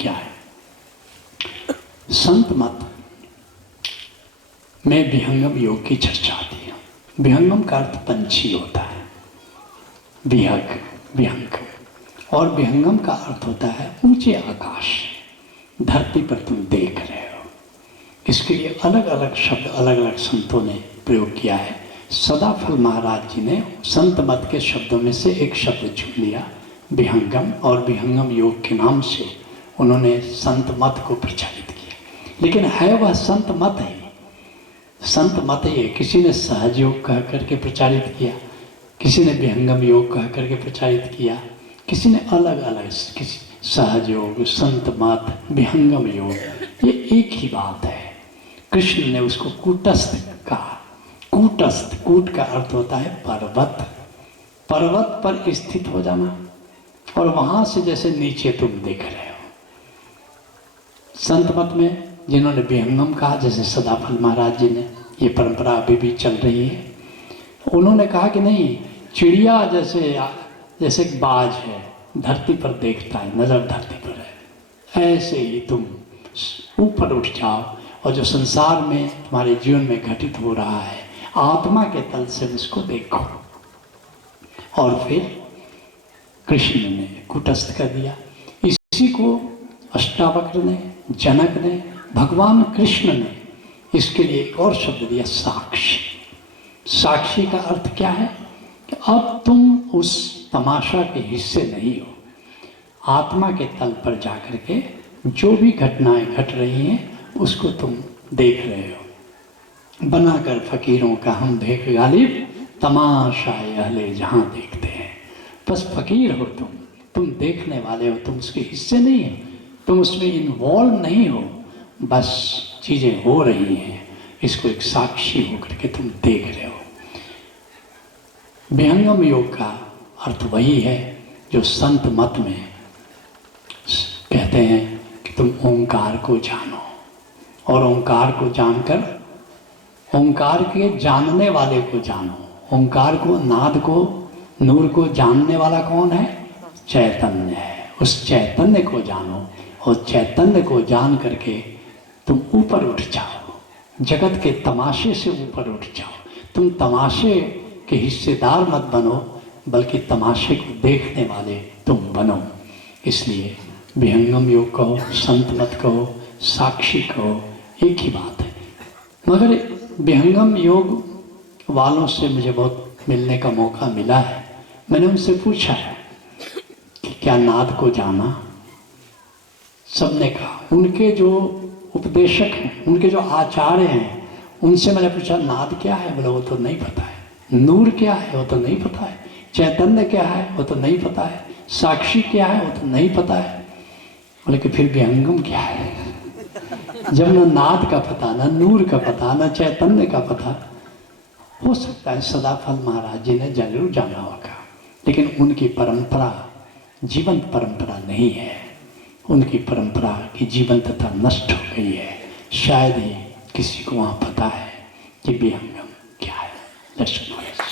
क्या है। संत मत में विहंगम योग की चर्चा आती है। विहंगम का अर्थ पंछी होता है, विहग, विहंग, और विहंगम का अर्थ होता है ऊंचे आकाश, धरती पर तुम देख रहे हो। इसके लिए अलग अलग शब्द अलग अलग संतों ने प्रयोग किया है। सदाफल महाराज जी ने संत मत के शब्दों में से एक शब्द चुन लिया, विहंगम, और विहंगम योग के नाम से उन्होंने संत मत को प्रचारित किया। लेकिन है वह संत मत है, संत मत ही है। किसी ने सहज योग कह करके प्रचारित किया, किसी ने विहंगम योग कह करके प्रचारित किया, किसी ने अलग अलग, किसी सहज योग, संत मत, विहंगम योग, ये एक ही बात है। कृष्ण ने उसको कूटस्थ कहा। कूटस्थ, कूट का अर्थ होता है पर्वत, पर्वत पर स्थित हो जाना, और वहां से जैसे नीचे तुम देख रहे हो। संत मत में जिन्होंने विहंगम कहा, जैसे सदाफल महाराज जी ने, ये परंपरा अभी भी चल रही है, उन्होंने कहा कि नहीं, चिड़िया जैसे एक बाज है, धरती पर देखता है, नजर धरती पर है, ऐसे ही तुम ऊपर उठ जाओ और जो संसार में तुम्हारे जीवन में घटित हो रहा है, आत्मा के तल से उसको देखो। और फिर कृष्ण ने कूटस्थ कर दिया। इसी को अष्टावक्र ने, जनक ने, भगवान कृष्ण ने इसके लिए एक और शब्द दिया, साक्षी। साक्षी का अर्थ क्या है कि अब तुम उस तमाशा के हिस्से नहीं हो, आत्मा के तल पर जाकर के जो भी घटनाएं घट रही हैं उसको तुम देख रहे हो। बनाकर फकीरों का हम देख गालिब, तमाशा अहले जहां देखते हैं। बस फकीर हो तुम देखने वाले हो, तुम उसके हिस्से नहीं हो, तुम उसमें इन्वॉल्व नहीं हो, बस चीजें हो रही हैं, इसको एक साक्षी होकर के तुम देख रहे हो। विहंगम योग का अर्थ वही है जो संत मत में कहते हैं कि तुम ओंकार को जानो, और ओंकार को जानकर ओंकार के जानने वाले को जानो। ओंकार को, नाद को, नूर को जानने वाला कौन है? चैतन्य है। उस चैतन्य को जानो, और चैतन्य को जान करके तुम ऊपर उठ जाओ, जगत के तमाशे से ऊपर उठ जाओ। तुम तमाशे के हिस्सेदार मत बनो, बल्कि तमाशे को देखने वाले तुम बनो। इसलिए विहंगम योग कहो, संत मत कहो, साक्षी कहो, एक ही बात है। मगर विहंगम योग वालों से मुझे बहुत मिलने का मौका मिला है। मैंने उनसे पूछा है कि क्या नाद को जाना? सबने कहा, उनके जो उपदेशक हैं, उनके जो आचार्य हैं, उनसे मैंने पूछा नाद क्या है? बोला वो तो नहीं पता है। नूर क्या है? वो तो नहीं पता है। चैतन्य क्या है? वो तो नहीं पता है। साक्षी क्या है? वो तो नहीं पता है। बोले कि फिर विहंगम क्या है? जब न नाद का पता, न नूर का पता, न चैतन्य का पता, हो सकता है सदाफल महाराज जी ने जरूर जाना होगा, लेकिन उनकी परंपरा जीवंत परंपरा नहीं है। उनकी परंपरा की जीवंतता नष्ट हो गई है। शायद ही किसी को वहाँ पता है कि विहंगम क्या है। दर्शक